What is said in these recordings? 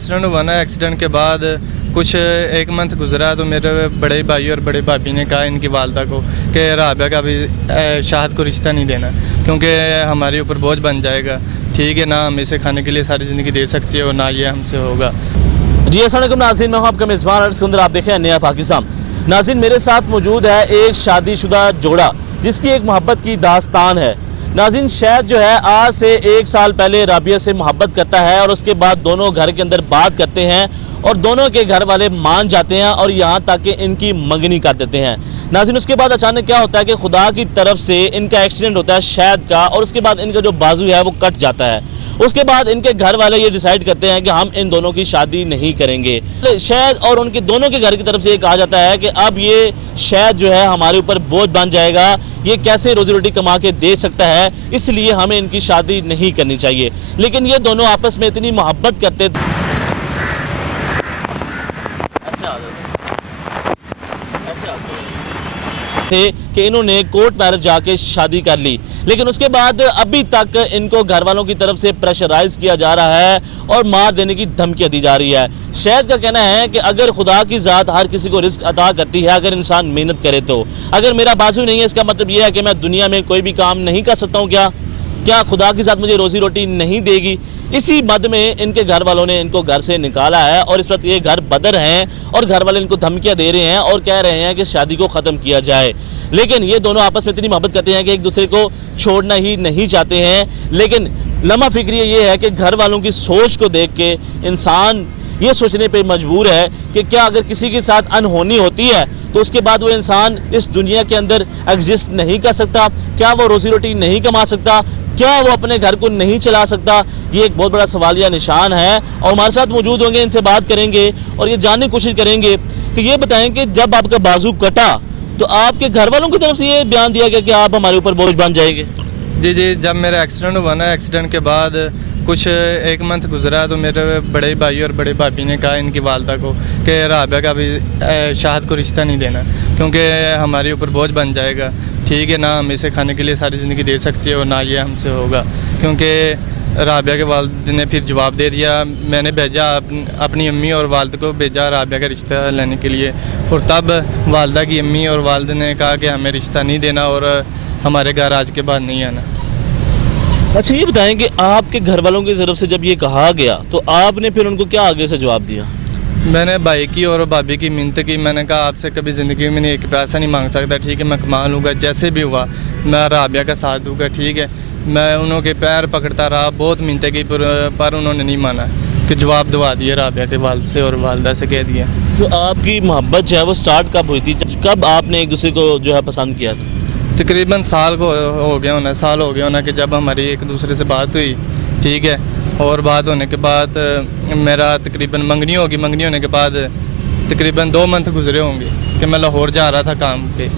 Accident हुआ ना, accident के बाद कुछ एक मंथ गुजरा तो मेरे बड़े भाई और बड़े भाभी ने कहा इनकी वालदा को कि राबिया का भी शाहद को रिश्ता नहीं देना क्योंकि हमारे ऊपर बोझ बन जाएगा। ठीक है ना, हम इसे खाने के लिए सारी ज़िंदगी दे सकती है और ना ये हमसे होगा। जी अस्सलाम वालेकुम नाज़रीन, मैं हूं आपका मेज़बान सिकंदर, आप देखें नया पाकिस्तान। नाज़रीन मेरे साथ मौजूद है एक शादीशुदा जोड़ा जिसकी एक मोहब्बत की दास्तान है। नाज़रीन शायद जो है आज से 1 साल पहले राबिया से मोहब्बत करता है और उसके बाद दोनों घर के अंदर बात करते हैं और दोनों के घर वाले मान जाते हैं और यहाँ तक कि इनकी मंगनी कर देते हैं। नाज़रीन उसके बाद अचानक क्या होता है कि खुदा की तरफ से इनका एक्सीडेंट होता है शायद का, और उसके बाद इनका जो बाजू है वो कट जाता है। उसके बाद इनके घर वाले ये डिसाइड करते हैं कि हम इन दोनों की शादी नहीं करेंगे। शायद और उनके दोनों के घर की तरफ से ये कहा जाता है कि अब ये शायद जो है हमारे ऊपर बोझ बन जाएगा, ये कैसे रोजी रोटी कमा के दे सकता है, इसलिए हमें इनकी शादी नहीं करनी चाहिए। लेकिन ये दोनों आपस में इतनी मोहब्बत करते थे कि इन्होंने कोर्ट मैरिज जाके शादी कर ली, लेकिन उसके बाद अभी तक इनको घर वालों की तरफ से प्रेशराइज किया जा रहा है और मार देने की धमकियां दी जा रही है। शायद का कहना है कि अगर खुदा की ज़ात हर किसी को रिस्क अता करती है अगर इंसान मेहनत करे तो, अगर मेरा बाजू नहीं है इसका मतलब यह है कि मैं दुनिया में कोई भी काम नहीं कर सकता हूँ। क्या खुदा की ज़ात मुझे रोजी रोटी नहीं देगी? इसी मद में इनके घर वालों ने इनको घर से निकाला है और इस वक्त ये घर बदर हैं और घर वाले इनको धमकियां दे रहे हैं और कह रहे हैं कि शादी को ख़त्म किया जाए। लेकिन ये दोनों आपस में इतनी मोहब्बत करते हैं कि एक दूसरे को छोड़ना ही नहीं चाहते हैं। लेकिन लम्हा फिक्री ये है कि घर वालों की सोच को देख के इंसान ये सोचने पे मजबूर है कि क्या अगर किसी के साथ अनहोनी होती है तो उसके बाद वो इंसान इस दुनिया के अंदर एग्जिस्ट नहीं कर सकता? क्या वो रोजी रोटी नहीं कमा सकता? क्या वो अपने घर को नहीं चला सकता? ये एक बहुत बड़ा सवालिया निशान है और हमारे साथ मौजूद होंगे, इनसे बात करेंगे और ये जानने की कोशिश करेंगे कि ये बताएं कि जब आपका बाजू कटा तो आपके घर वालों की तरफ से ये बयान दिया गया कि आप हमारे ऊपर बोझ बन जाएंगे? जी, जब मेरा एक्सीडेंट हुआ ना, एक्सीडेंट के बाद कुछ एक मंथ गुजरा तो मेरे बड़े भाई और बड़े भाभी ने कहा इनकी वालदा को कि राबिया का भी शाहद को रिश्ता नहीं देना क्योंकि हमारे ऊपर बोझ बन जाएगा। ठीक है ना, हम इसे खाने के लिए सारी ज़िंदगी दे सकती है और ना ये हमसे होगा। क्योंकि राबिया के वालिद ने फिर जवाब दे दिया, मैंने भेजा अपनी अम्मी और वालिद को भेजा राबिया का रिश्ता लेने के लिए, और तब वालिदा की अम्मी और वालिद ने कहा कि हमें रिश्ता नहीं देना और हमारे घर आज के बाद नहीं आना। अच्छा ये बताएं कि आपके घर वालों की तरफ से जब ये कहा गया तो आपने फिर उनको क्या आगे से जवाब दिया? मैंने भाई की और भाभी की मिन्नत की। मैंने कहा आपसे कभी ज़िंदगी में नहीं एक पैसा नहीं मांग सकता, ठीक है, मैं कमा लूँगा, जैसे भी हुआ मैं राबिया का साथ दूँगा, ठीक है। मैं उन्हों के पैर पकड़ता रहा, बहुत मिन्नतें की पर उन्होंने नहीं माना कि जवाब दवा दिए राबिया के वालिद से और वालिदा से कह दिया। तो आपकी मोहब्बत जो है वो स्टार्ट कब हुई थी? कब आपने एक दूसरे को जो है पसंद किया था? तकरीबन साल हो गया होना कि जब हमारी एक दूसरे से बात हुई, ठीक है, और बात होने के बाद मेरा तकरीबन मंगनी होगी। मंगनी होने के बाद तकरीबन 2 मंथ गुजरे होंगे कि मैं लाहौर जा रहा था काम पे,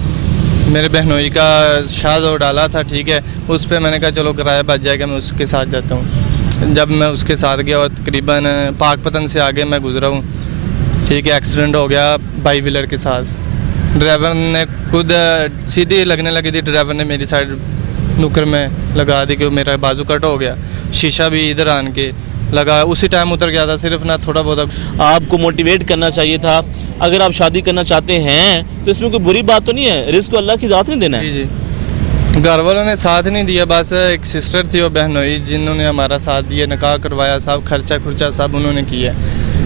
मेरे बहनोई का शादी डाला था, ठीक है, उस पर मैंने कहा चलो किराया बच जाएगा, मैं उसके साथ जाता हूँ। जब मैं उसके साथ गया और तकरीबन पाकपतन से आगे मैं गुजरा हूँ, ठीक है, एक्सीडेंट हो गया बाई व्हीलर के साथ। ड्राइवर ने खुद सीधी लगने लगी थी, ड्राइवर ने मेरी साइड नुक्कर में लगा दी कि मेरा बाजू कट हो गया, शीशा भी इधर आन के लगा, उसी टाइम उतर गया था, सिर्फ ना थोड़ा बहुत। आपको मोटिवेट करना चाहिए था। अगर आप शादी करना चाहते हैं तो इसमें कोई बुरी बात तो नहीं है, रिस्क को अल्लाह की ज़ात नहीं देना है। जी, घर वालों ने साथ नहीं दिया, बस एक सिस्टर थी वो बहनोई जिन्होंने हमारा साथ दिया, निकाह करवाया, सब खर्चा सब उन्होंने किया,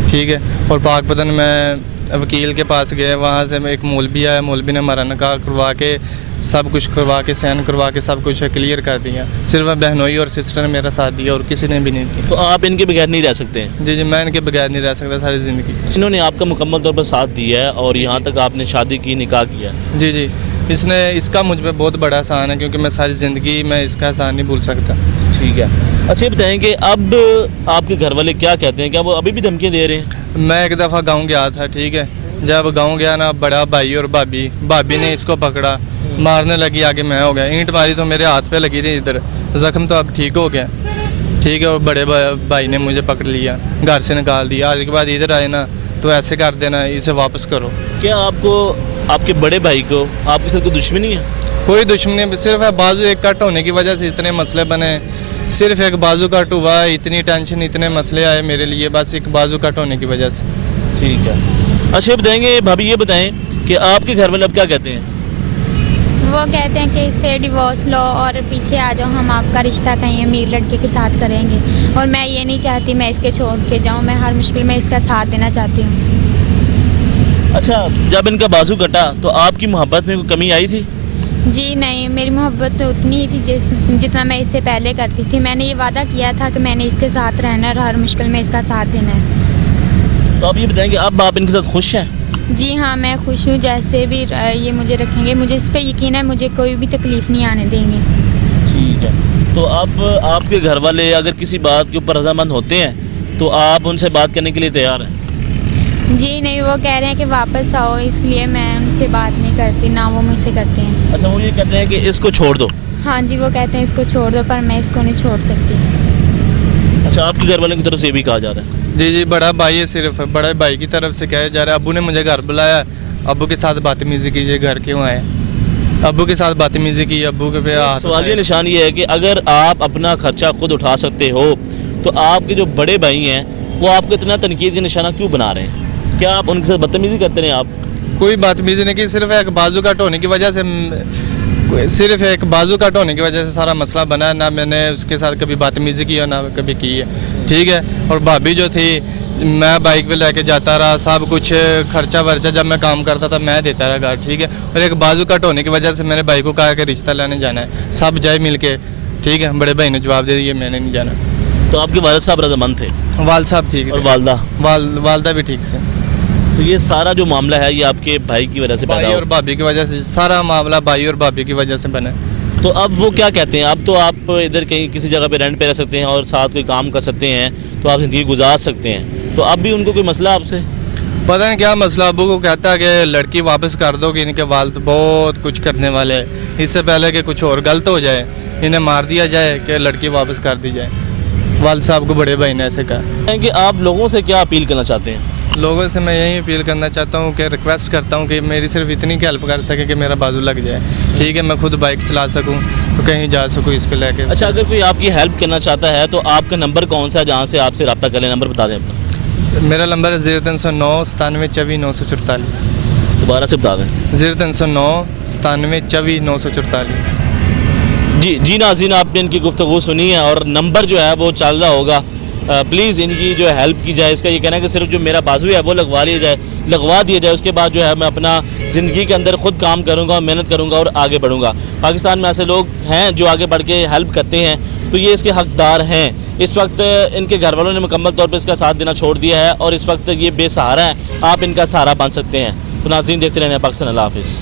ठीक है। और पाकपतन में वकील के पास गए, वहाँ से एक मौलवी आया, मौलवी ने हमारा निकाह करवा के सब कुछ करवा के साइन करवा के सब कुछ क्लियर कर दिया। सिर्फ बहनोई और सिस्टर ने मेरा साथ दिया और किसी ने भी नहीं दिया। तो आप इनके बगैर नहीं रह सकते हैं? जी, मैं इनके बगैर नहीं रह सकता सारी ज़िंदगी। इन्होंने आपका मुकम्मल तौर पर साथ दिया है और यहाँ तक आपने शादी की, निकाह किया? जी, इसका मुझ पर बहुत बड़ा एहसान है क्योंकि मैं सारी ज़िंदगी में इसका एहसान नहीं भूल सकता। ठीक है। अच्छा ये बताएं कि अब आपके घर वाले क्या कहते हैं? क्या वो अभी भी धमकियाँ दे रहे हैं? मैं एक दफ़ा गाँव गया था, ठीक है, जब गाँव गया ना, बड़ा भाई और भाभी ने इसको पकड़ा, मारने लगी, आगे मैं हो गया, ईंट मारी तो मेरे हाथ पे लगी थी, इधर ज़ख्म तो अब ठीक हो गया, ठीक है। और बड़े भाई ने मुझे पकड़ लिया, घर से निकाल दिया, आज के बाद इधर आए ना तो ऐसे कर देना, इसे वापस करो। क्या आपको आपके बड़े भाई को आपके साथ कोई दुश्मनी है? कोई दुश्मनी, सिर्फ है बाजू एक कट होने की वजह से इतने मसले बने صرف ایک بازو کٹ ہوا، اتنی ٹینشن اتنے مسئلے آئے میرے لیے بس ایک بازو کٹ ہونے کی وجہ سے. ٹھیک ہے. اچھا یہ بتائیں گے بھابھی، یہ بتائیں کہ آپ کے گھر والے اب کیا کہتے ہیں؟ وہ کہتے ہیں کہ اس سے ڈیورس لو اور پیچھے آ جاؤ، ہم آپ کا رشتہ کہیں امیر لڑکے کے ساتھ کریں گے، اور میں یہ نہیں چاہتی میں اس کے چھوڑ کے جاؤں، میں ہر مشکل میں اس کا ساتھ دینا چاہتی ہوں. اچھا جب ان کا بازو کٹا تو آپ کی محبت میں کوئی کمی آئی تھی؟ جی نہیں، میری محبت تو اتنی ہی تھی جتنا میں اس سے پہلے کرتی تھی. میں نے یہ وعدہ کیا تھا کہ میں نے اس کے ساتھ رہنا ہے اور ہر مشکل میں اس کا ساتھ دینا ہے. تو آپ یہ بتائیں کہ اب آپ ان کے ساتھ خوش ہیں؟ جی ہاں میں خوش ہوں، جیسے بھی یہ مجھے رکھیں گے مجھے اس پہ یقین ہے، مجھے کوئی بھی تکلیف نہیں آنے دیں گے. ٹھیک ہے. تو اب آپ کے گھر والے اگر کسی بات کے اوپر رضامند ہوتے ہیں تو آپ ان سے بات کرنے کے لیے تیار ہیں؟ جی نہیں، وہ کہہ رہے ہیں کہ واپس آؤ، اس لیے میں ان سے بات نہیں کرتی، نہ وہ مجھ سے کرتے ہیں. اچھا وہ یہ کہتے ہیں کہ اس کو چھوڑ دو؟ ہاں جی، وہ کہتے ہیں اس کو چھوڑ دو، پر میں اس کو نہیں چھوڑ سکتی. اچھا آپ کے گھر والوں کی طرف سے یہ بھی کہا جا رہا ہے؟ جی بڑا بھائی ہے، صرف بڑے بھائی کی طرف سے کہا جا رہا ہے. ابو نے مجھے گھر بلایا، ابو کے ساتھ بدتمیزی کیجیے، گھر کیوں آئے؟ ابو کے ساتھ بدتمیزی کی، ابو کے پہ ہاتھ سوالیہ اٹھائے. نشان یہ ہے کہ اگر آپ اپنا خرچہ خود اٹھا سکتے ہو تو آپ کے جو بڑے بھائی ہیں وہ آپ کو اتنا تنقید کا نشانہ کیوں بنا رہے ہیں؟ کیا آپ ان کے ساتھ بدتمیزی کرتے ہیں؟ آپ کوئی بدتمیزی نہیں کی، صرف ایک بازو کٹ ہونے کی وجہ سے سارا مسئلہ بنا ہے. نہ میں نے اس کے ساتھ کبھی بدتمیزی کی اور نہ کبھی کی ہے. ٹھیک ہے. اور بھابھی جو تھی، میں بائک پہ لے کے جاتا رہا، سب کچھ خرچہ ورچہ جب میں کام کرتا تھا میں دیتا رہا گھر. ٹھیک ہے. اور ایک بازو کٹ ہونے کی وجہ سے میرے بھائی کو کہا کہ رشتہ لینے جانا ہے، سب جائے مل کے. ٹھیک ہے. بڑے بھائی نے جواب دے دیا میں نے نہیں جانا. تو آپ کے والد صاحب رضامند تھے؟ والد صاحب ٹھیک اور ہے، والدہ؟ والدہ بھی ٹھیک سے. تو یہ سارا جو معاملہ ہے یہ آپ کے بھائی کی وجہ سے پیدا بھائی ہوا؟ اور بھابھی کی وجہ سے سارا معاملہ بھائی اور بھابھی کی وجہ سے بنا. تو اب وہ کیا کہتے ہیں؟ اب تو آپ ادھر کہیں کسی جگہ پہ رینٹ پہ رہ سکتے ہیں اور ساتھ کوئی کام کر سکتے ہیں، تو آپ زندگی گزار سکتے ہیں. تو اب بھی ان کو کوئی مسئلہ آپ سے؟ پتہ نہیں کیا مسئلہ. ابو کو کہتا ہے کہ لڑکی واپس کر دو کہ ان کے والد بہت کچھ کرنے والے ہیں، اس سے پہلے کہ کچھ اور غلط ہو جائے انہیں مار دیا جائے کہ لڑکی واپس کر دی جائے. والد صاحب کو بڑے بھائی نے ایسے کہا. کہ آپ لوگوں سے کیا اپیل کرنا چاہتے ہیں؟ لوگوں سے میں یہی اپیل کرنا چاہتا ہوں کہ ریکویسٹ کرتا ہوں کہ میری صرف اتنی ہیلپ کر سکے کہ میرا بازو لگ جائے. ٹھیک ہے. میں خود بائک چلا سکوں، کہیں جا سکوں اس کو لے کے. اچھا اگر کوئی آپ کی ہیلپ کرنا چاہتا ہے تو آپ کا نمبر کون سا ہے جہاں سے آپ سے رابطہ کر لیں؟ نمبر بتا دیں اپنا. میرا نمبر ہے 0309 97 24 944. دوبارہ سے بتا دیں. 0309 97 24 944. جی ناظرین، آپ نے ان کی گفتگو سنی ہے اور نمبر جو ہے وہ چل رہا ہوگا. پلیز ان کی جو ہے ہیلپ کی جائے. اس کا یہ کہنا ہے کہ صرف جو میرا بازو ہے وہ لگوا دیا جائے. اس کے بعد جو ہے میں اپنا زندگی کے اندر خود کام کروں گا، محنت کروں گا اور آگے بڑھوں گا. پاکستان میں ایسے لوگ ہیں جو آگے بڑھ کے ہیلپ کرتے ہیں، تو یہ اس کے حقدار ہیں. اس وقت ان کے گھر والوں نے مکمل طور پہ اس کا ساتھ دینا چھوڑ دیا ہے اور اس وقت یہ بے سہارا ہے. آپ ان کا سہارا بن سکتے ہیں. تو ناظرین دیکھتے رہنا پاکستان. اللہ حافظ.